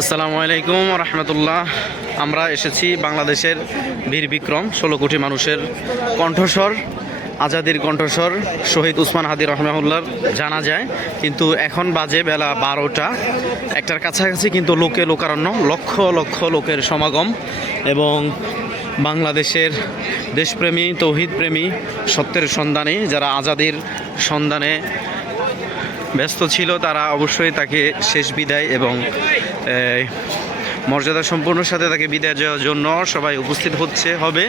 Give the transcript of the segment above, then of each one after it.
আসসালামু আলাইকুম রহমতুল্লাহ। আমরা এসেছি বাংলাদেশের বীর বিক্রম 16 কোটি মানুষের কণ্ঠস্বর, আজাদির কণ্ঠস্বর শহীদ উসমান হাদি রহমাহুল্লাহর জানা যায়। কিন্তু এখন বাজে বেলা 12টা, একটার কাছাকাছি, কিন্তু লোকে লোকারণ্য, লক্ষ লক্ষ লোকের সমাগম। এবং বাংলাদেশের দেশপ্রেমী, তৌহিদপ্রেমী, সত্যের সন্ধানে, যারা আজাদির সন্ধানে ব্যস্ত ছিল, তারা অবশ্যই তাকে শেষ বিদায় এবং মর্যাদা সম্পূর্ণ সাথে তাকে বিদায় দেওয়ার জন্য সবাই উপস্থিত হবে।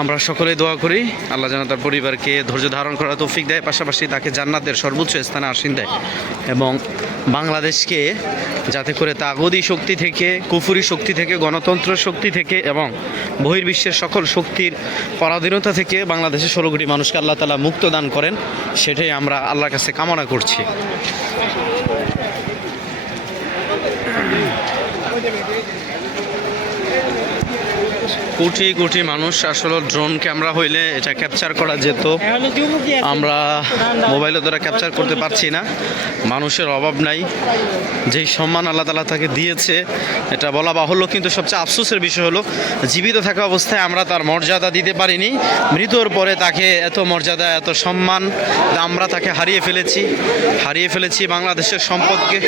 আমরা সকলেই দোয়া করি আল্লাহ যেন তার পরিবারকে ধৈর্য ধারণ করার তৌফিক দেয়, পাশাপাশি তাকে জান্নাতের সর্বোচ্চ স্থানে আসীন দেয় এবং বাংলাদেশকে যাতে করে তাগুদি শক্তি থেকে, কুফুরি শক্তি থেকে, গণতন্ত্র শক্তি থেকে এবং বহির্বিশ্বের সকল শক্তির পরাধীনতা থেকে বাংলাদেশের 16 কোটি মানুষকে আল্লাহ তাআলা মুক্ত দান করেন, সেটাই আমরা আল্লাহর কাছে কামনা করছি। কোটি কোটি মানুষ, আসলে ড্রোন ক্যামেরা হইলে এটা ক্যাপচার করা যেত, আমরা মোবাইলের দ্বারা ক্যাপচার করতে পারছি না। মানুষের অভাব নাই, যেই সম্মান আল্লাহ তাআলা তাকে দিয়েছে এটা বলা বাহুল্য। কিন্তু সবচেয়ে আফসোসের বিষয় হলো জীবিত থাকা অবস্থায় আমরা তার মর্যাদা দিতে পারিনি, মৃত্যুর পরে তাকে এত মর্যাদা, এত সম্মান আমরা তাকে হারিয়ে ফেলেছি বাংলাদেশের সম্পদকে।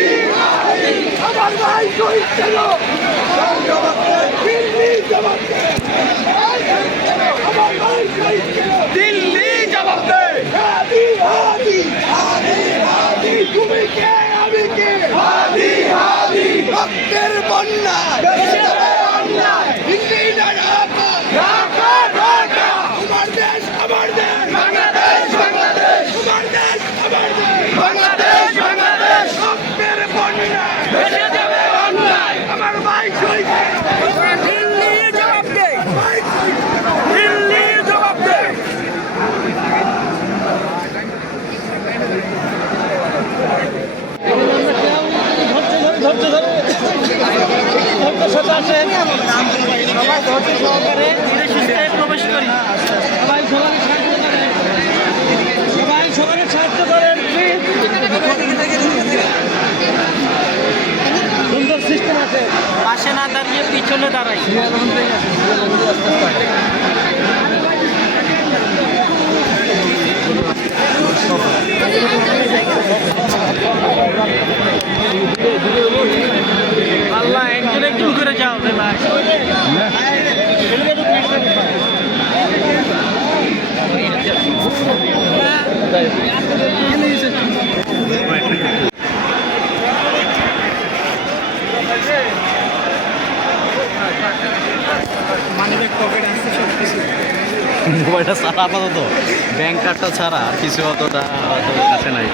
দিল্লি জবাব দে, হাদি হাদি হাদি হাদি, তুমি কে আমি কে, হাদি হাদি, রক্তের বন্যা, দেশের অন্যায়, দিল্লি ঢাকা ঢাকা ঢাকা, আমার দেশ বাংলাদেশ, আমার দেশ বাংলাদেশ, রক্তের বন্যা, দেশে যাবে অন্যায়, আমার ভাই শহীদ। দিল্লি জবাব দে, দিল্লি জবাব দে। প্রবেশ করি, সবাই সাহায্য করেন। সুন্দর সিস্টেম আছে, পাশে না দাঁড়িয়ে পিছনে দাঁড়াই। আল্লাহ একজন করে যাও ভাই। মোবাইলটা ছাড়া আপাতত, ব্যাংক কার্ডটা ছাড়া আর কিছু অতটা কাছে নাই।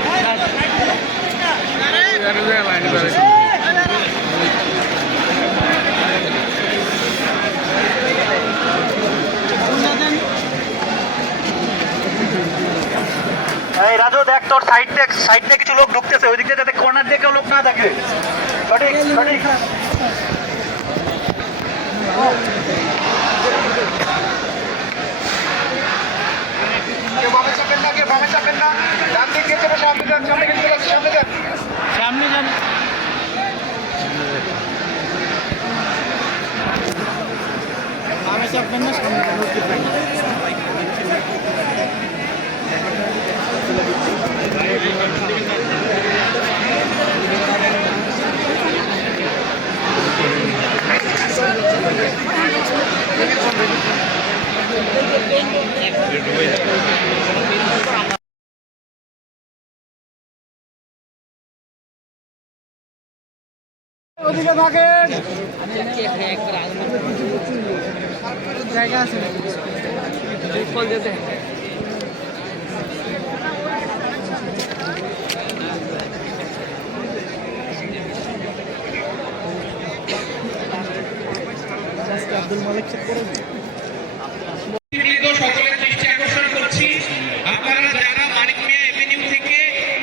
এই রাজু দেখ, তোর সাইড দিয়ে কিছু লোক ঢুকতেছে, ওই দিক দিয়ে যাতে কর্নার দিয়ে কেউ লোক না থাকে। সঠিক সঠিক। বামে চাপেন না, ডান দিক দিয়ে চেপে সামনে যান, সামনে যান। আমি চাপবেন না, সামনে ওদিকে থাকেন, জায়গা আছে। আব্দুল মালিক চেক করে সকলের দৃষ্টি আকর্ষণ করছি, আপনারা যারা মানিক মিয়া এভিনিউ থেকে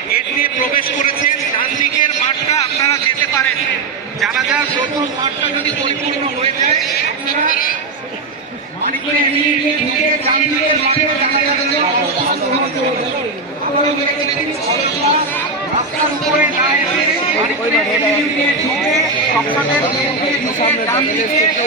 গেট দিয়ে প্রবেশ করেছেন, ডান দিকের মাঠটা আপনারা যেতে পারেন। জানাজার প্রথম মাঠটা যদি পরিপূর্ণ হয়ে যায়, আপনারা মানিক মিয়া এভিনিউ থেকে ডান দিকের মাঠে জানাজার জন্য অবস্থান গ্রহণ করবেন। আপনারা রাস্তার উপরে না এসে মানিক মিয়া এভিনিউ দিয়ে ঢুকে সংসদের মধ্যে ঢুকে ডান দিকে